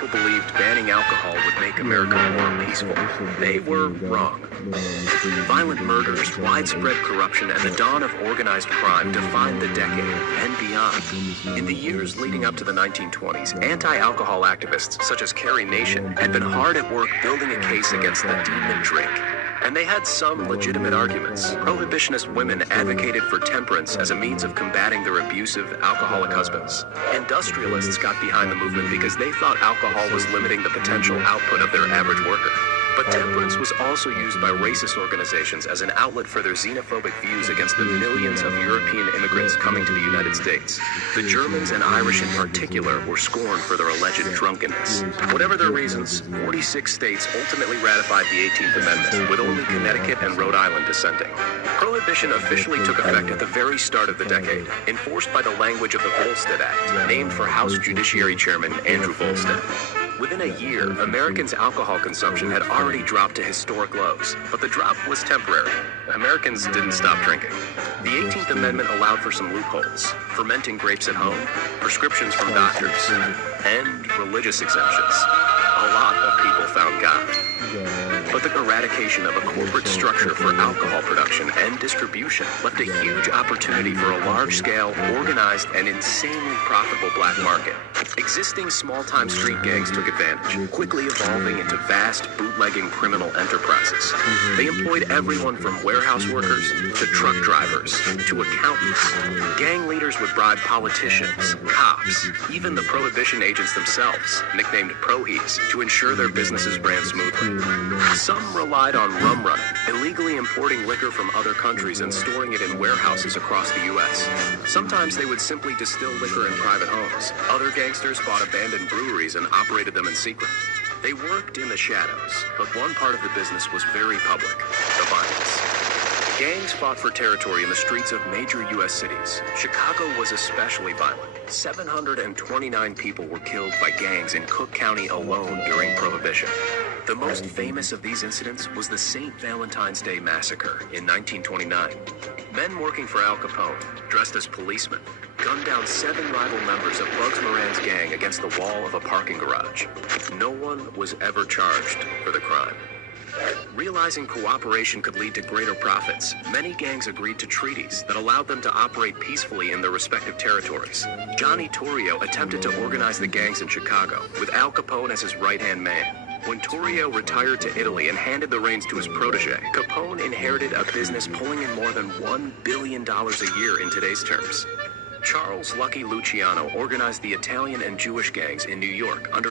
people believed banning alcohol would make America more peaceful. They were wrong. Violent murders, widespread corruption, and the dawn of organized crime defined the decade and beyond. In the years leading up to the 1920s, anti-alcohol activists such as Carrie Nation had been hard at work building a case against the demon drink. And they had some legitimate arguments. Prohibitionist women advocated for temperance as a means of combating their abusive, alcoholic husbands. Industrialists got behind the movement because they thought alcohol was limiting the potential output of their average worker. But temperance was also used by racist organizations as an outlet for their xenophobic views against the millions of European immigrants coming to the United States. The Germans and Irish in particular were scorned for their alleged drunkenness. Whatever their reasons, 46 states ultimately ratified the 18th Amendment, with only Connecticut and Rhode Island dissenting. Prohibition officially took effect at the very start of the decade, enforced by the language of the Volstead Act, named for House Judiciary Chairman Andrew Volstead. Within a year, Americans' alcohol consumption had already dropped to historic lows, but the drop was temporary. Americans didn't stop drinking. The 18th Amendment allowed for some loopholes: fermenting grapes at home, prescriptions from doctors, and religious exemptions. A lot of people found God. But the eradication of a corporate structure for alcohol production and distribution left a huge opportunity for a large-scale, organized, and insanely profitable black market. Existing small-time street gangs took advantage, quickly evolving into vast, bootlegging criminal enterprises. They employed everyone from warehouse workers to truck drivers to accountants. Gang leaders would bribe politicians, cops, even the prohibition agents themselves, nicknamed prohies, to ensure their businesses ran smoothly. Some relied on rum running, illegally importing liquor from other countries and storing it in warehouses across the U.S. Sometimes they would simply distill liquor in private homes. Other gangsters bought abandoned breweries and operated them in secret. They worked in the shadows, but one part of the business was very public: the violence. Gangs fought for territory in the streets of major U.S. cities. Chicago was especially violent. 729 people were killed by gangs in Cook County alone during Prohibition. The most famous of these incidents was the St. Valentine's Day Massacre in 1929. Men working for Al Capone, dressed as policemen, gunned down 7 rival members of Bugs Moran's gang against the wall of a parking garage. No one was ever charged for the crime. Realizing cooperation could lead to greater profits, many gangs agreed to treaties that allowed them to operate peacefully in their respective territories. Johnny Torrio attempted to organize the gangs in Chicago, with Al Capone as his right-hand man. When Torrio retired to Italy and handed the reins to his protege, Capone inherited a business pulling in more than $1 billion a year in today's terms. Charles Lucky Luciano organized the Italian and Jewish gangs in New York under